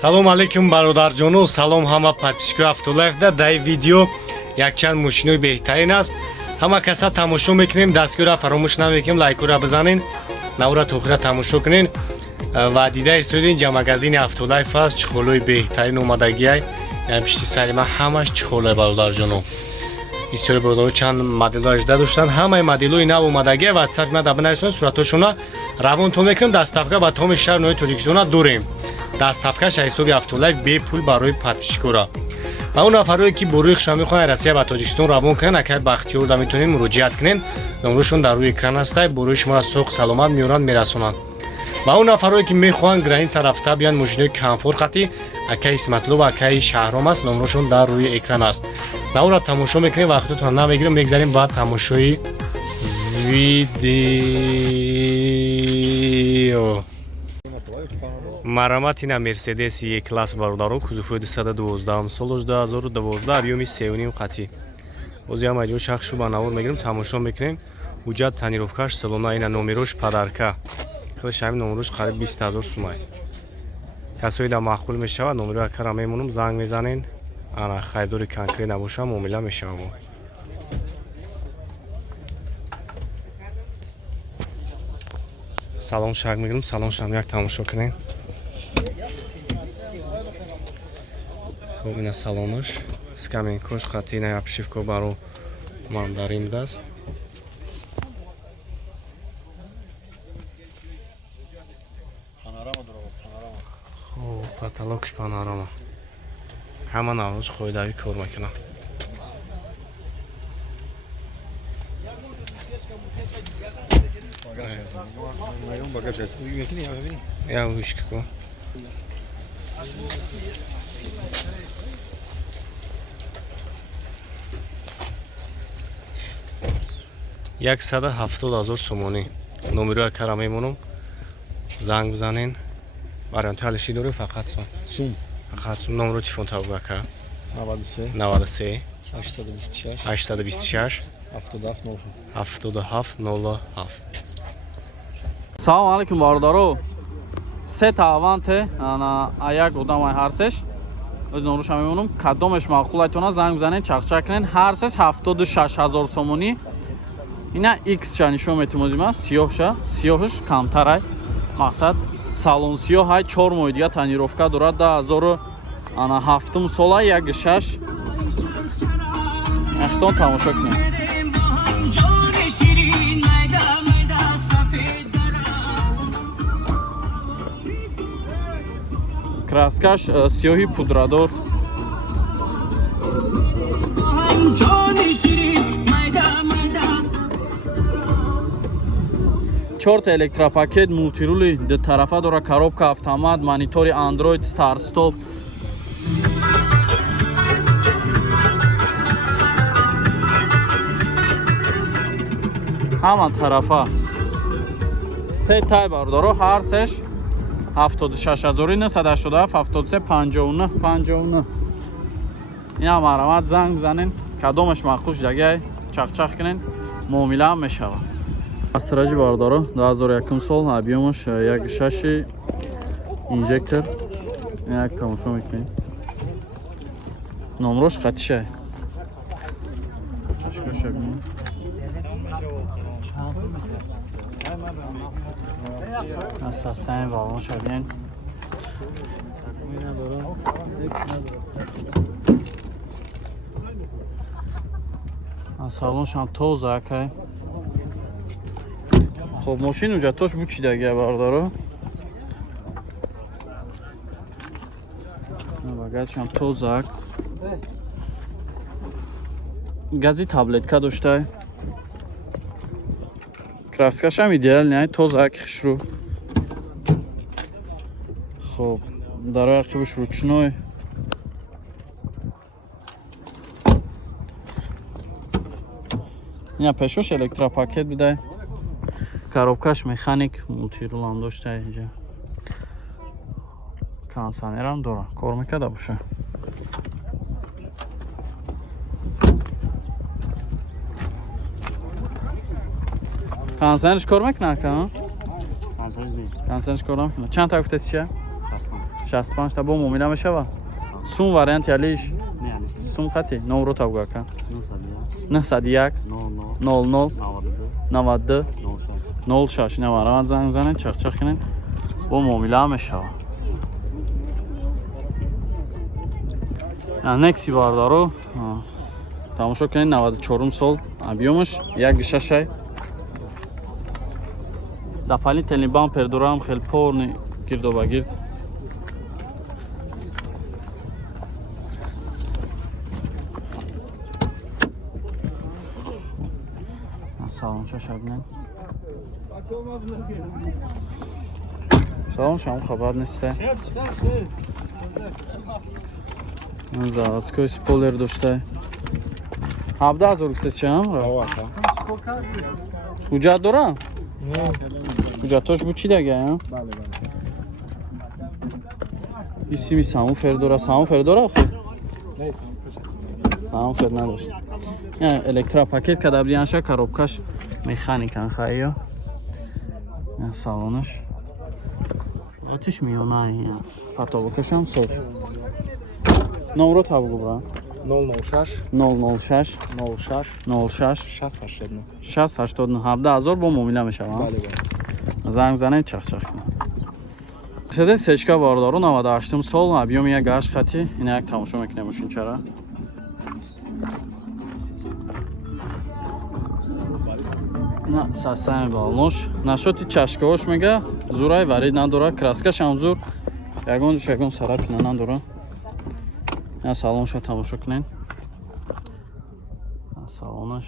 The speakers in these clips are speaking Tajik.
салом алейкум бародарҷону салом ҳама подписчикои Автолайфда. дар видео якчанд мошинои беҳтарин аст. ҳама каса тамошо мекунем, дастгӯра фаромӯш намекунем, лайкура бизанин, навра то охира тамошо кунен ва дида истоидин ҷамъгардини Автолайф аст. чихолои беҳтарин омадагиай пишти сари ман ҳамаш чихолай бародарҷону. бисёри бародаро чанд моделҳо ажда доштан, ҳамаи моделҳои нав омадагиай ва ватсап ма даба нависонед, суратҳошона равонтон мекунем. дастафка ба томи шаҳри ноҳияи Тоҷикистона дорем. дастафкаш аз ҳисоби Автолайф бепул барои подписчикора. ва он нафарое ки бо рӯйхшон мехоҳанд Россия ва Тоҷикистон равон кунанд, акай Бахтиёр да метавонед муроҷиат кунед. номрашон дар рӯи экран аст. бо рӯи шуморо соғ саломат меоранд, мерасонанд. ва он нафарое ки мехоҳанд граница рафта биёнд мошинои камфорқати, акай Исматло ва акай Шаҳром аст. номрашон дар рӯи экран аст. навра тамошо мекунем, вақтотон намегирем, мегзарем ба тамошои видео. марамати на Мерседес Е-класс бародаро, кузуфои 212 солош 2012, объеми 3,5 қати. бози ҳама ҷо шахшу ба навор мегирем, тамошо мекунем. ҳуҷҷат танировкаш салона ина номерош падарка. хелаш ҳамин номерош қариб 20 000 сумай. касои да маъқул мешавад, номерои акара мемонам, занг мезанен. ана хайдори конкрет набоша, муомила мешавад. салон шаг мегирем, салон шам як тамошо кунем. хуб ина салонаш скаменкош қатина обшивка баро мандарин даст. хуб потолокш панорама. ҳама навош қоидави кор мекунад. я вышка ко. як 170 000 сомонӣ. номерои акара мемонам, занг бизанен. варианти ҳалиши дорем, фақат сум. фақат сум. номерои телефон табук ака 93 826 7707. Салом алейкум бародаро. Се таванте ана аяк одамай ҳарсеш. Оз норушам мемонам, кадомеш маъқулайтона занг бизанед, чақчақ кунед. ҳарсеш 76 000 сомонӣ. ина X ша нишон метим озима, сиёҳша, сиёҳш камтарай. мақсад салон сиёҳай, 4 моҳи дига танировка дорад, 2007 сола 1.6. ахтон тамошо кунед. краскаш сиёҳи пудрадор. чорта электропакет, мултирули дутарафа дора, коробка автомат, монитори Android, старт-стоп. ҳама тарафа се тай бародаро, ҳар сеш 76987 73 59 59. ина марамат, занг бизанен, кадомаш маъқул шудагиай, чақчақ кунен, муомила ҳам мешавад. астраҷи бародаро 2001 сол, объемаш 1.6 инжектор. як тамошо мекунед. номрош қатишай. асасайн балон шавен. салоншам тоза акай. хоб мошин уҷа тош бучидагия бародаро. багажшам тозак. гази таблетка доштай. краскашам идеални, тозак хишру. хоб дарои ақибаш ручной. ина пешош электропакет бидай. коробкаш механик, мултирулам доштай инҷа. кондиционерам дора, кор мекарда боша. кондиционерш кор мекунад ка? кондиционерш кор намекунад. чанд та гуфтед чия? 65 та бо муомила мешава. Сум вариант ялиш. Сум қати номро тавгака. 901 00 92 06 наварамад занг занед чақчақ кинед бо муомила мешава. Некси бардаро тамошо кинед 94 сол объёмаш 1.6 дополнительный бампер дорам хел полный гирдобагирд. салонша шабнен салон шам хабар несте заводской спойлер дошта 17000 гуфтед чам ҳуҷҷат дора ҳуҷҷатош бу чӣ дага исми самуфер дора самуфер дора охир самуфер надошт электропакет кадабдианша коробкаш механикан хайё салонаш отиш миёнай потолокашам соф номро табгу бра 006 006 06 06 689 689 17000 бо муомила мешавам занг занед чақчақ Mercedes сечка бардору 98 сол объёми 1.8 хати ина як тамошо мекунем мошинчара на састами балнош нашоти чашкаош мега зурай варид надора краскашам зур ягон душ ягон сарапина надора я салонша тамошо кунем салонаш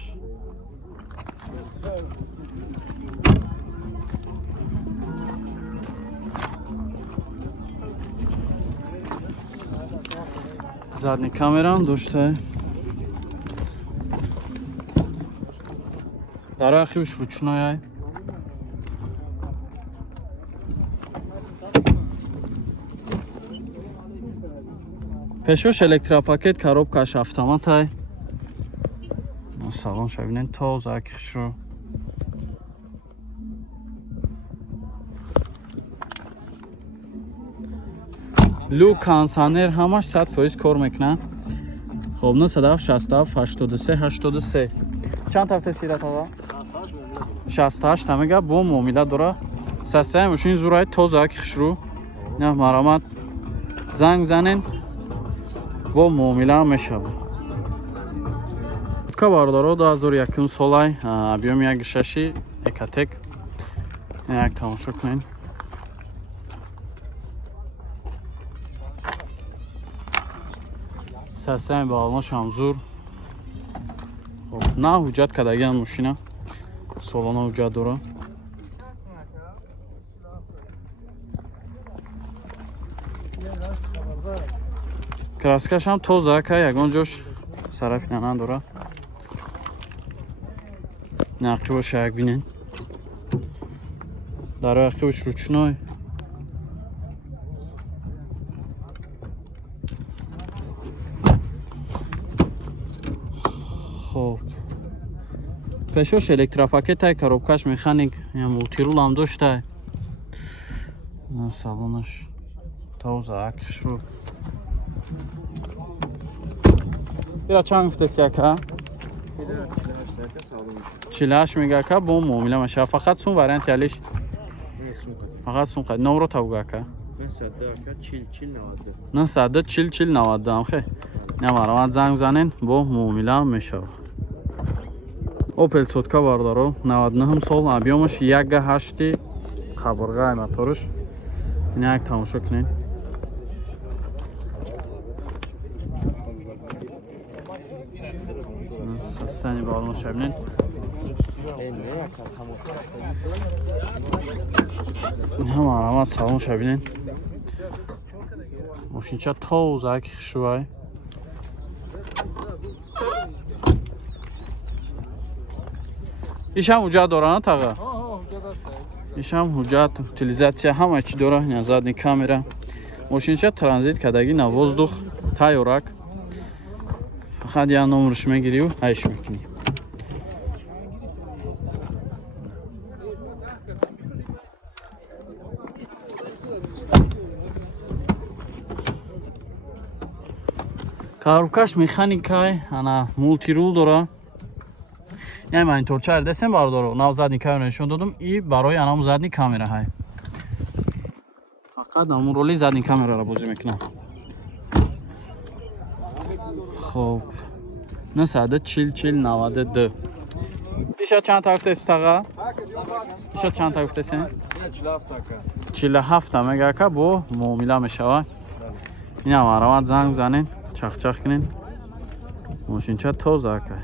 задний камерам дошта дарахиш ручнояй пешош электропакет коробкаш автоматай салон шабинен тоза хушро люк консонер ҳамаш 100% кор мекунад хоб 967 83 83 чанд тафта сират ава 68 тамега бо муомила дора састаи мошини зурай тоза хушро на марамат занг занен бо муомила мешава ка бардоро 2001 солай объёми 1.6 экотек як тамошо кунем састаи балонашам зур на ҳуҷҷат кардагиан мошина солона ҳуҷҷат дора краскашам тозака ягон ҷош сарафина надора нақибош як бинен дар ақибош ручной хоб пешош электропакетай коробкаш механик я мултирул ҳам доштай на салонаш тоза акшро ира чанд гуфтест яка 48 мегака бо муомила мешава фақат сум вариант ялиш фақат сум қад номро табгака 940 40 92 хе намарамад занг занен бо муомила мешава Opel сотка бардаро 99 сол объёмаш 1.8 қабурғаи мотораш ина як тамошо кунед састани балоноша бинед ҳамарамат салонша бинед мошинча тозак хушрӯай ишам ҳуҷҷат дорана тага ишам ҳуҷҷат утилизатсия ҳама чӣ дора задни камера мошинча транзит кардаги на воздух тайёрак фақат як номерш мегирию айш мекунӣ коробкаш механикай ана мултирул дора. Яъне ман торчар десем бардоро нав задни камера нишон додум и барои анам задни камера ҳай фақат амун роли задни камераро бозӣ мекунам. хоб 940 иша чанд та гуфтеси таға? иша чанд та гуфтеси? 47 та мега ка бо муомила мешава. инам аравад занг занен чахчах кунен мошинча тоза ка